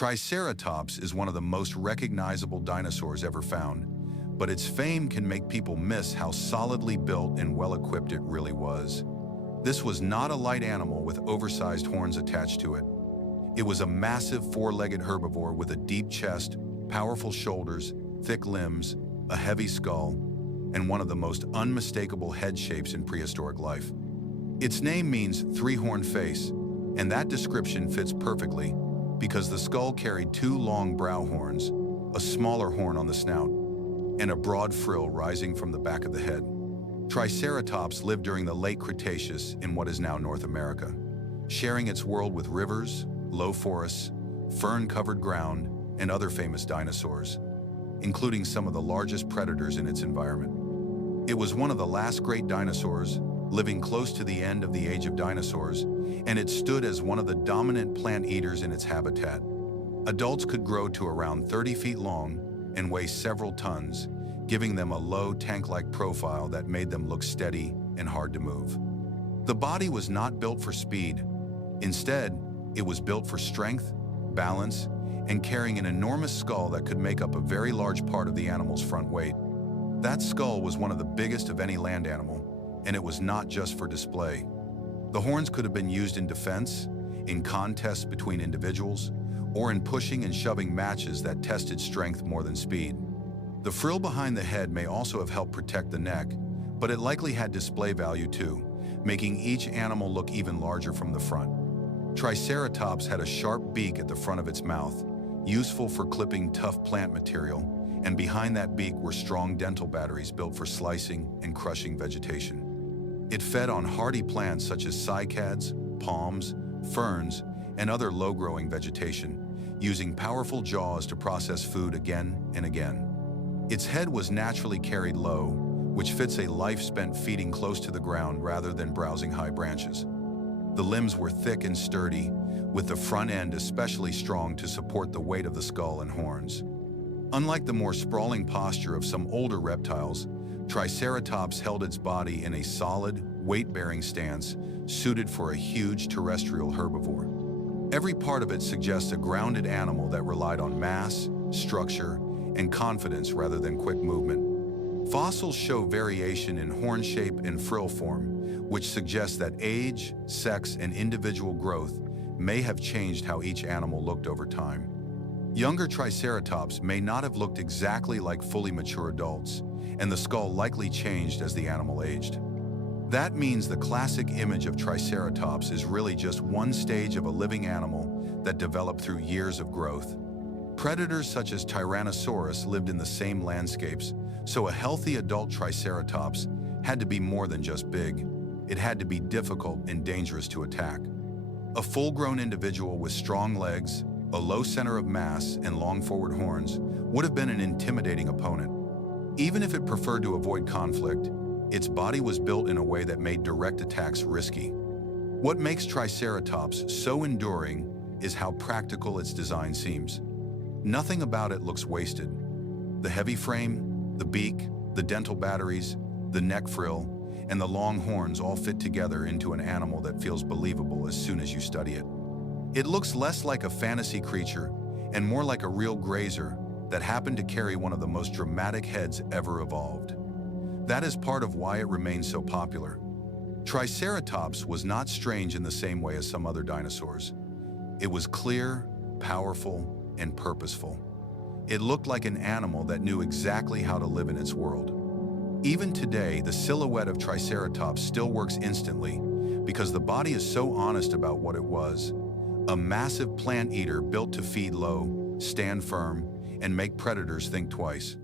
Triceratops is one of the most recognizable dinosaurs ever found, but its fame can make people miss how solidly built and well-equipped it really was. This was not a light animal with oversized horns attached to it. It was a massive four-legged herbivore with a deep chest, powerful shoulders, thick limbs, a heavy skull, and one of the most unmistakable head shapes in prehistoric life. Its name means three-horned face, and that description fits perfectly because the skull carried two long brow horns, a smaller horn on the snout, and a broad frill rising from the back of the head. Triceratops lived during the late Cretaceous in what is now North America, sharing its world with rivers, low forests, fern-covered ground, and other famous dinosaurs, including some of the largest predators in its environment. It was one of the last great dinosaurs, living close to the end of the age of dinosaurs, and it stood as one of the dominant plant eaters in its habitat. Adults could grow to around 30 feet long and weigh several tons, giving them a low tank-like profile that made them look steady and hard to move. The body was not built for speed. Instead, it was built for strength, balance, and carrying an enormous skull that could make up a very large part of the animal's front weight. That skull was one of the biggest of any land animal, and it was not just for display. The horns could have been used in defense, in contests between individuals, or in pushing and shoving matches that tested strength more than speed. The frill behind the head may also have helped protect the neck, but it likely had display value too, making each animal look even larger from the front. Triceratops had a sharp beak at the front of its mouth, useful for clipping tough plant material, and behind that beak were strong dental batteries built for slicing and crushing vegetation. It fed on hardy plants such as cycads, palms, ferns, and other low-growing vegetation, using powerful jaws to process food again and again. Its head was naturally carried low, which fits a life spent feeding close to the ground rather than browsing high branches. The limbs were thick and sturdy, with the front end especially strong to support the weight of the skull and horns. Unlike the more sprawling posture of some older reptiles, Triceratops held its body in a solid, weight-bearing stance suited for a huge terrestrial herbivore. Every part of it suggests a grounded animal that relied on mass, structure, and confidence rather than quick movement. Fossils show variation in horn shape and frill form, which suggests that age, sex, and individual growth may have changed how each animal looked over time. Younger Triceratops may not have looked exactly like fully mature adults, and the skull likely changed as the animal aged. That means the classic image of Triceratops is really just one stage of a living animal that developed through years of growth. Predators such as Tyrannosaurus lived in the same landscapes, so a healthy adult Triceratops had to be more than just big. It had to be difficult and dangerous to attack. A full-grown individual with strong legs, a low center of mass, and long forward horns would have been an intimidating opponent. Even if it preferred to avoid conflict, its body was built in a way that made direct attacks risky. What makes Triceratops so enduring is how practical its design seems. Nothing about it looks wasted. The heavy frame, the beak, the dental batteries, the neck frill, and the long horns all fit together into an animal that feels believable as soon as you study it. It looks less like a fantasy creature and more like a real grazer that happened to carry one of the most dramatic heads ever evolved. That is part of why it remains so popular. Triceratops was not strange in the same way as some other dinosaurs. It was clear, powerful, and purposeful. It looked like an animal that knew exactly how to live in its world. Even today, the silhouette of Triceratops still works instantly because the body is so honest about what it was. A massive plant eater built to feed low, stand firm, and make predators think twice.